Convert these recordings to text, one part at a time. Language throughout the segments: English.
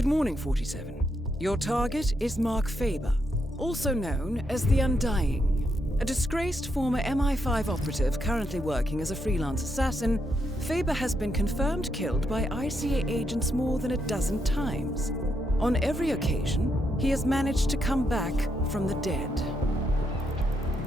Good morning, 47. Your target is Mark Faber, also known as the Undying. A disgraced former MI5 operative currently working as a freelance assassin, Faber has been confirmed killed by ICA agents more than a dozen times. On every occasion, he has managed to come back from the dead.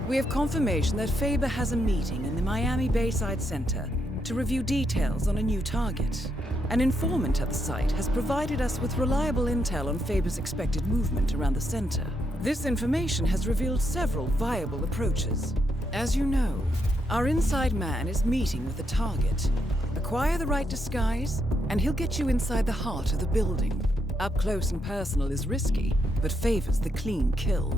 We have confirmation that Faber has a meeting in the Miami Bayside Center to review details on a new target. An informant at the site has provided us with reliable intel on Faber's expected movement around the center. This information has revealed several viable approaches. As you know, our inside man is meeting with the target. Acquire the right disguise, and he'll get you inside the heart of the building. Up close and personal is risky, but favors the clean kill.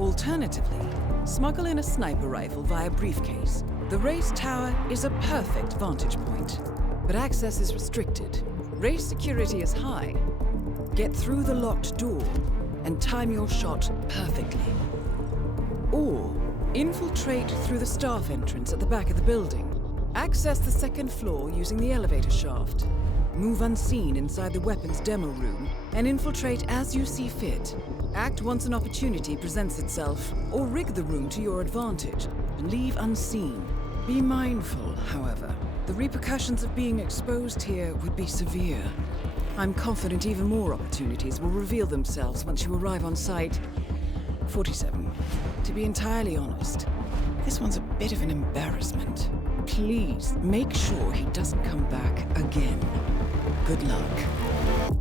Alternatively, smuggle in a sniper rifle via briefcase. The race tower is a perfect vantage point, but access is restricted. Race security is high. Get through the locked door and time your shot perfectly. Or infiltrate through the staff entrance at the back of the building. Access the second floor using the elevator shaft. Move unseen inside the weapons demo room and infiltrate as you see fit. Act once an opportunity presents itself, or rig the room to your advantage and leave unseen. Be mindful, however. The repercussions of being exposed here would be severe. I'm confident even more opportunities will reveal themselves once you arrive on site. 47. To be entirely honest, this one's a bit of an embarrassment. Please make sure he doesn't come back again. Good luck.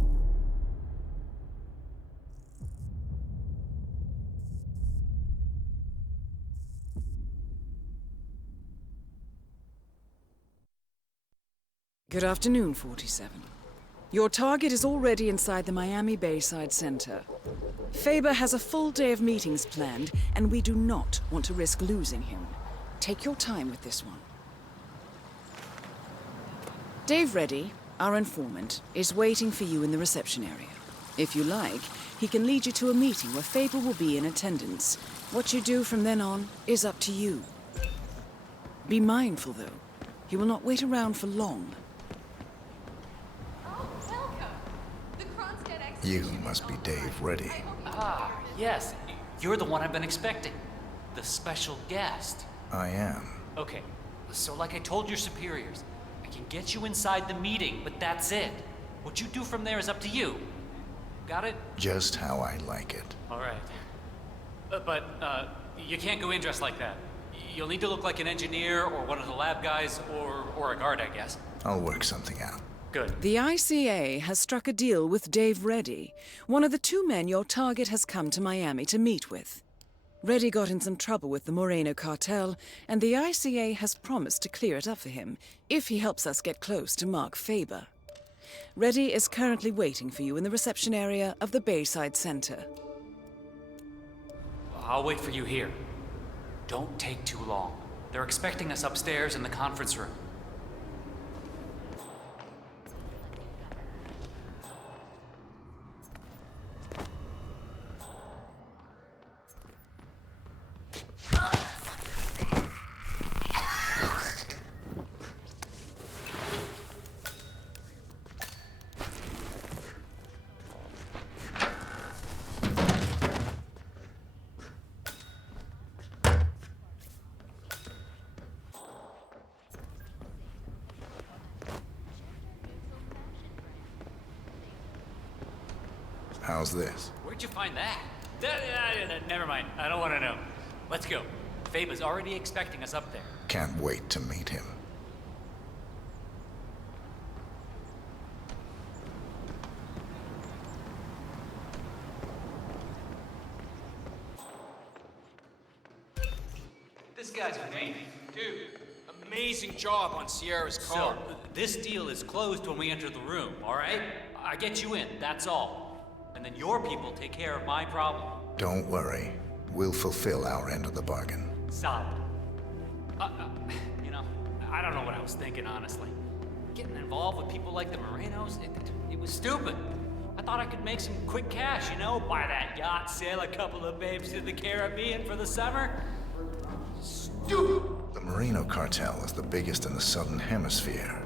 Good afternoon, 47. Your target is already inside the Miami Bayside Center. Faber has a full day of meetings planned, and we do not want to risk losing him. Take your time with this one. Dave Reddy, our informant, is waiting for you in the reception area. If you like, he can lead you to a meeting where Faber will be in attendance. What you do from then on is up to you. Be mindful, though. He will not wait around for long. You must be Dave Reddy. Ah, yes. You're the one I've been expecting. The special guest. I am. Okay, so like I told your superiors, I can get you inside the meeting, but that's it. What you do from there is up to you. Got it? Just how I like it. All right. But you can't go in dressed like that. You'll need to look like an engineer or one of the lab guys or a guard, I guess. I'll work something out. Good. The ICA has struck a deal with Dave Reddy, one of the two men your target has come to Miami to meet with. Reddy got in some trouble with the Moreno cartel, and the ICA has promised to clear it up for him if he helps us get close to Mark Faber. Reddy is currently waiting for you in the reception area of the Bayside Center. I'll wait for you here. Don't take too long. They're expecting us upstairs in the conference room. How's this? Where'd you find that? Never mind. I don't want to know. Let's go. Faber's already expecting us up there. Can't wait to meet him. This guy's with me. Dude, amazing job on Sierra's car. So, this deal is closed when we enter the room, all right? I get you in, that's all. And then your people take care of my problem. Don't worry. We'll fulfill our end of the bargain. Solid. You know, I don't know what I was thinking, honestly. Getting involved with people like the Morenos, it was stupid. I thought I could make some quick cash, you know, buy that yacht, sail a couple of babes to the Caribbean for the summer. Stupid! The Moreno cartel is the biggest in the Southern Hemisphere.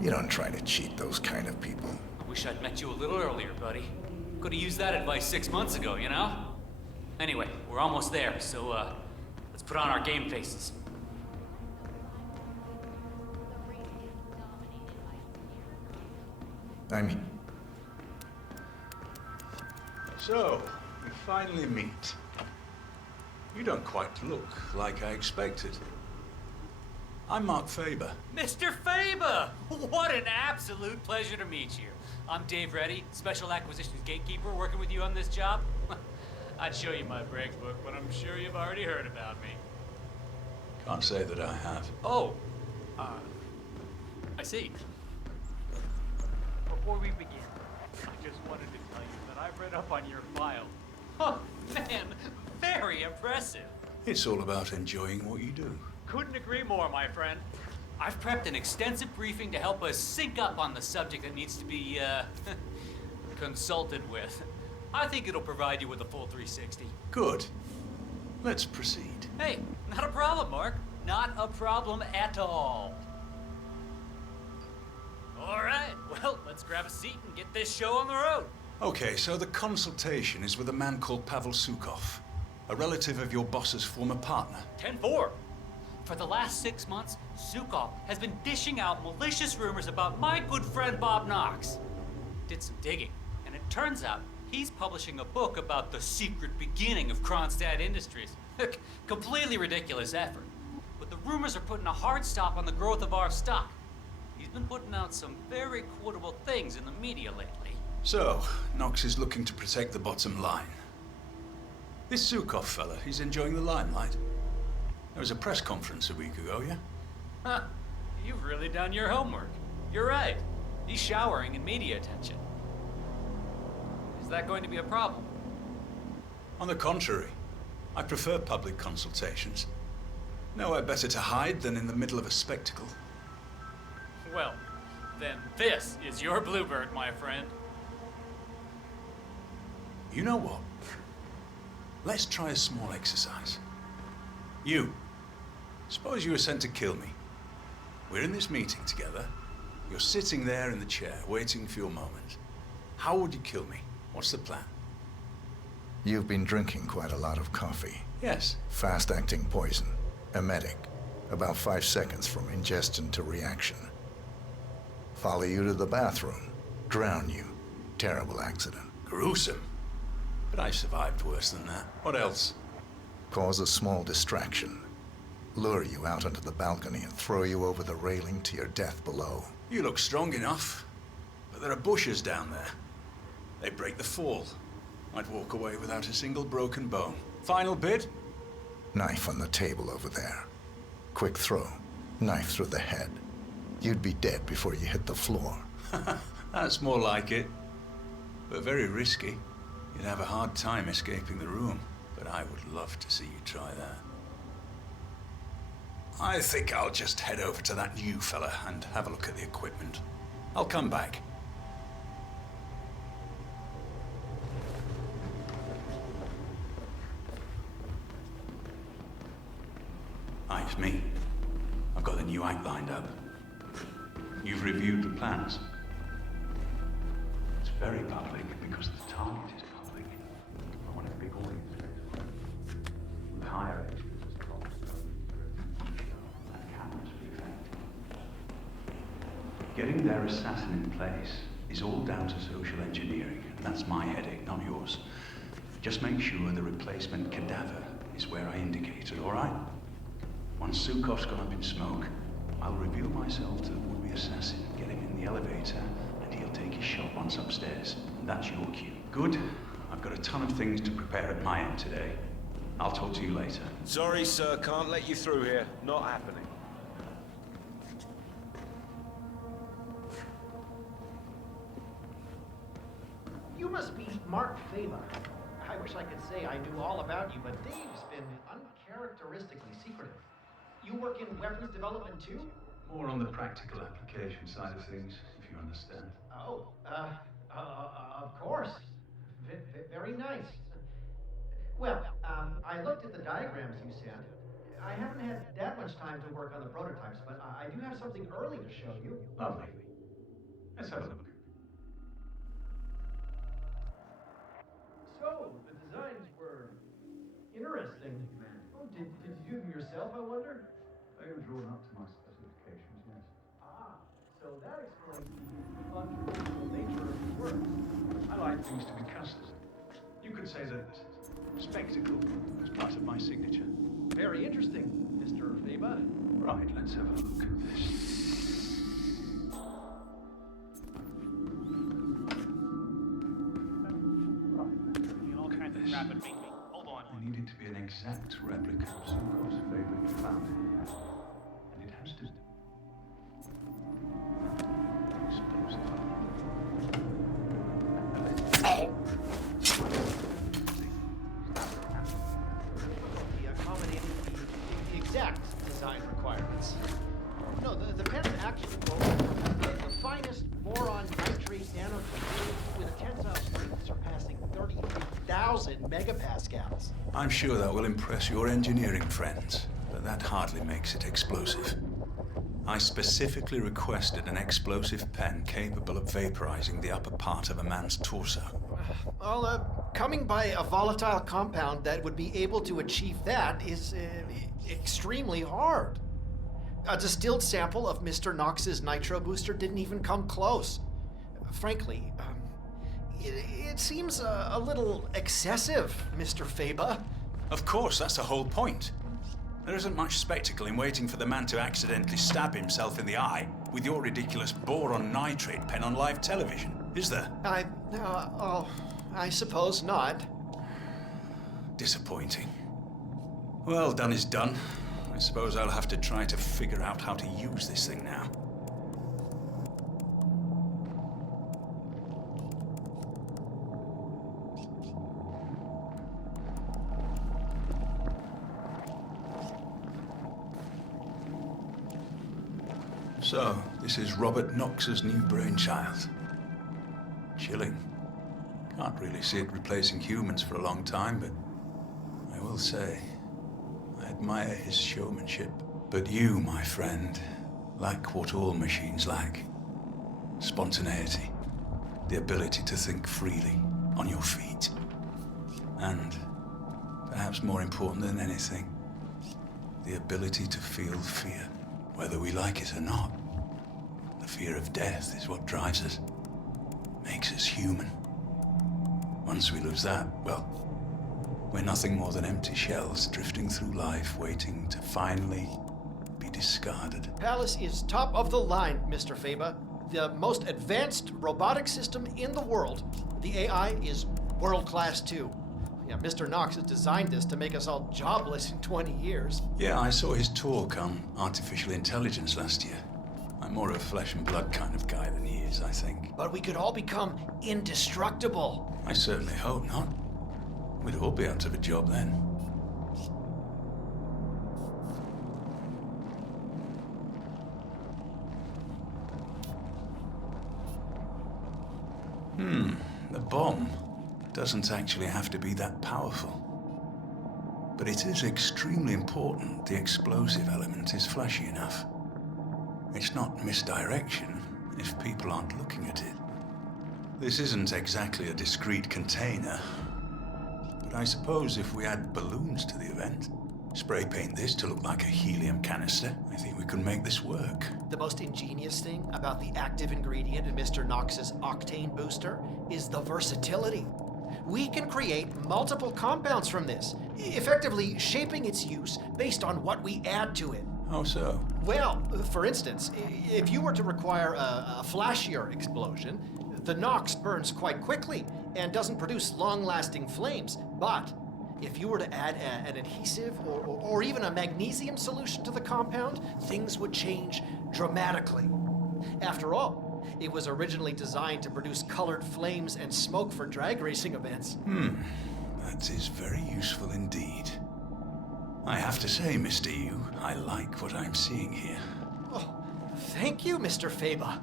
You don't try to cheat those kind of people. Wish I'd met you a little earlier, buddy. Could have used that advice 6 months ago, you know? Anyway, we're almost there, so, let's put on our game faces. So, we finally meet. You don't quite look like I expected. I'm Mark Faber. Mr. Faber! What an absolute pleasure to meet you. I'm Dave Reddy, Special Acquisitions Gatekeeper, working with you on this job. I'd show you my break book, but I'm sure you've already heard about me. Can't say that I have. Oh, I see. Before we begin, I just wanted to tell you that I've read up on your file. Oh, man, very impressive. It's all about enjoying what you do. Couldn't agree more, my friend. I've prepped an extensive briefing to help us sync up on the subject that needs to be, consulted with. I think it'll provide you with a full 360. Good. Let's proceed. Hey, not a problem, Mark. Not a problem at all. All right, well, let's grab a seat and get this show on the road. Okay, so the consultation is with a man called Pavel Sukov, a relative of your boss's former partner. 10-4. For the last 6 months, Sukov has been dishing out malicious rumors about my good friend Bob Knox. Did some digging, and it turns out he's publishing a book about the secret beginning of Kronstadt Industries. Completely ridiculous effort. But the rumors are putting a hard stop on the growth of our stock. He's been putting out some very quotable things in the media lately. So, Knox is looking to protect the bottom line. This Sukov fella, he's enjoying the limelight. There was a press conference a week ago, yeah? Huh. You've really done your homework. You're right. He's showering in media attention. Is that going to be a problem? On the contrary, I prefer public consultations. Nowhere better to hide than in the middle of a spectacle. Well, then this is your bluebird, my friend. You know what? Let's try a small exercise. You. Suppose you were sent to kill me. We're in this meeting together. You're sitting there in the chair, waiting for your moment. How would you kill me? What's the plan? You've been drinking quite a lot of coffee. Yes. Fast-acting poison. Emetic. About 5 seconds from ingestion to reaction. Follow you to the bathroom. Drown you. Terrible accident. Gruesome. But I survived worse than that. What else? Cause a small distraction. Lure you out onto the balcony and throw you over the railing to your death below. You look strong enough. But there are bushes down there. They break the fall. I'd walk away without a single broken bone. Final bid? Knife on the table over there. Quick throw. Knife through the head. You'd be dead before you hit the floor. That's more like it. But very risky. You'd have a hard time escaping the room. But I would love to see you try that. I think I'll just head over to that new fella and have a look at the equipment. I'll come back. Hi, it's me. I've got the new act lined up. You've reviewed the plans. It's very public because the target is public. I want a big audience. The higher edge. Getting their assassin in place is all down to social engineering. That's my headache, not yours. Just make sure the replacement cadaver is where I indicated, all right? Once Sukov's gone up in smoke, I'll reveal myself to the would-be assassin, get him in the elevator, and he'll take his shot once upstairs. That's your cue. Good. I've got a ton of things to prepare at my end today. I'll talk to you later. Sorry, sir, can't let you through here. Not happening. You must be Mark Faber. I wish I could say I knew all about you, but Dave's been uncharacteristically secretive. You work in weapons development too? More on the practical application side of things, if you understand. Oh, of course. Very nice. Well, I looked at the diagrams you sent. I haven't had that much time to work on the prototypes, but I do have something early to show you. Lovely. Let's have a look. do them yourself, I wonder? They were drawn up to my specifications, yes. Ah, so that explains the untraditional nature of your work. I like things to be custom. You could say that spectacle is part of my signature. Very interesting, Mr. Feba. Right, let's have a look at this. All kinds of crap at me. Hold on. I need it to be an exact replica of Zuko's favorite fountain. And it has to... I suppose if Accommodating the exact design requirements. No, the pen's actually the finest boron nitrate nanotube with a tensile strength surpassing 30,000 megapascals. I'm sure that will impress your engineering friends, but that hardly makes it explosive. I specifically requested an explosive pen capable of vaporizing the upper part of a man's torso. Well, coming by a volatile compound that would be able to achieve that is extremely hard. A distilled sample of Mr. Knox's nitro booster didn't even come close. Frankly, it seems a little excessive, Mr. Feba. Of course, that's the whole point. There isn't much spectacle in waiting for the man to accidentally stab himself in the eye with your ridiculous boron nitrate pen on live television, is there? I suppose not. Disappointing. Well, done is done. I suppose I'll have to try to figure out how to use this thing now. So, this is Robert Knox's new brainchild. Chilling. Can't really see it replacing humans for a long time, but I will say, I admire his showmanship. But you, my friend, lack what all machines lack. Spontaneity. The ability to think freely, on your feet. And, perhaps more important than anything, the ability to feel fear, whether we like it or not. The fear of death is what drives us, makes us human. Once we lose that, well, we're nothing more than empty shells drifting through life, waiting to finally be discarded. Palace is top of the line, Mr. Feba. The most advanced robotic system in the world. The AI is world-class too. Yeah, Mr. Knox has designed this to make us all jobless in 20 years. Yeah, I saw his talk on artificial intelligence last year. I'm more of a flesh and blood kind of guy than he is, I think. But we could all become indestructible. I certainly hope not. We'd all be out of a job then. The bomb doesn't actually have to be that powerful. But it is extremely important the explosive element is flashy enough. It's not misdirection if people aren't looking at it. This isn't exactly a discrete container, but I suppose if we add balloons to the event, spray paint this to look like a helium canister, I think we could make this work. The most ingenious thing about the active ingredient in Mr. Knox's octane booster is the versatility. We can create multiple compounds from this, effectively shaping its use based on what we add to it. How so? Well, for instance, if you were to require a flashier explosion, the Knox burns quite quickly and doesn't produce long-lasting flames. But if you were to add an adhesive or even a magnesium solution to the compound, things would change dramatically. After all, it was originally designed to produce colored flames and smoke for drag racing events. That is very useful indeed. I have to say, Mr. Yu, I like what I'm seeing here. Oh, thank you, Mr. Feba.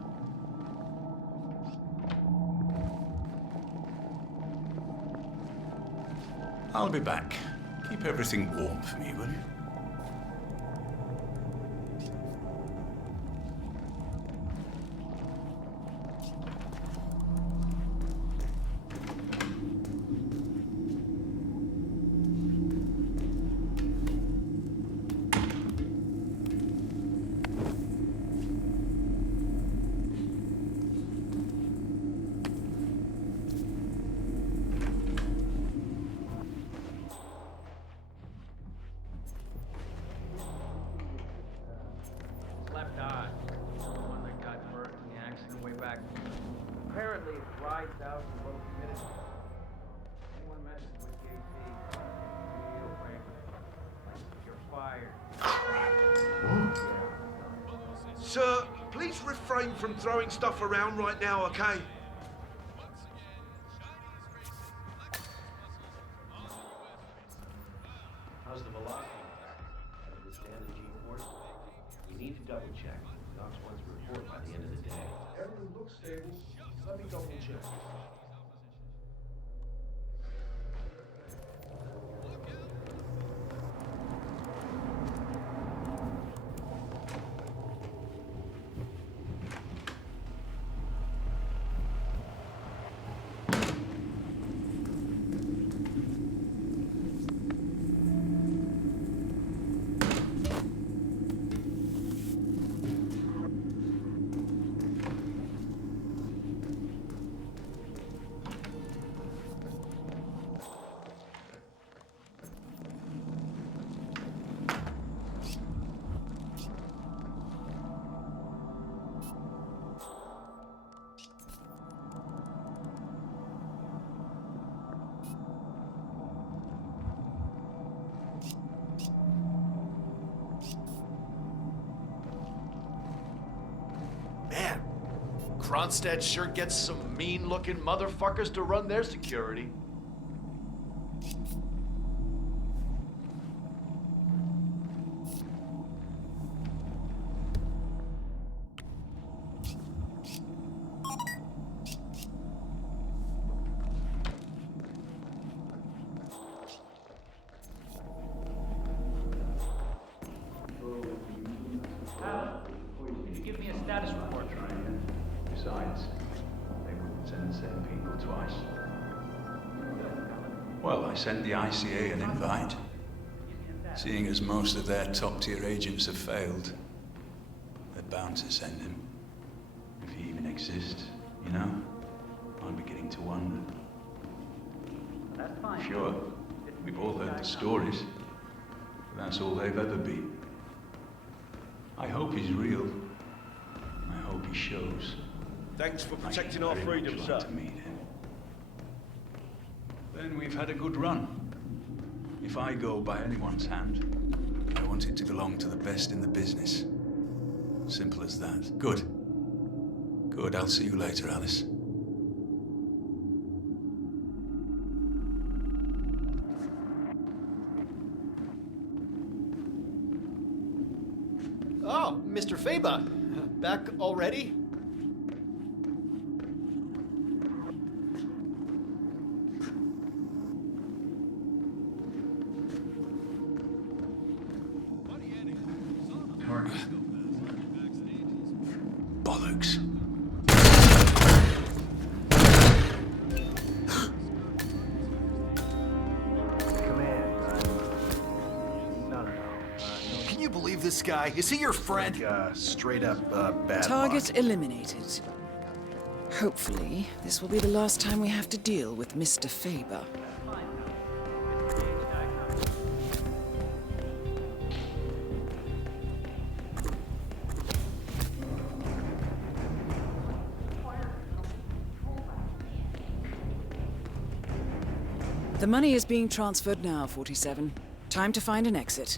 I'll be back. Keep everything warm for me, will you? Sir, please refrain from throwing stuff around right now, okay? How's the velocity? Out of the standard G-force? We need to double check. Knox wants to report by the end of the day. Everything looks stable. Let me double check. Man, Kronstadt sure gets some mean-looking motherfuckers to run their security. Could you give me a status report? Besides, they wouldn't send the same people twice. Well, I sent the ICA an invite. Seeing as most of their top-tier agents have failed, they're bound to send him. If he even exists, you know? I'm beginning to wonder. That's fine. Sure, we've all heard the stories. But that's all they've ever been. I hope he's real. I hope he shows. Thanks for I'd protecting our very freedom, much sir. like to meet him. Then we've had a good run. If I go by anyone's hand, I want it to belong to the best in the business. Simple as that. Good. Good, I'll see you later, Alice. Oh, Mr. Faber, back already? Bollocks. Can you believe this guy? Is he your friend? Straight up bad Target luck. eliminated. Hopefully, this will be the last time we have to deal with Mr. Faber. The money is being transferred now, 47. Time to find an exit.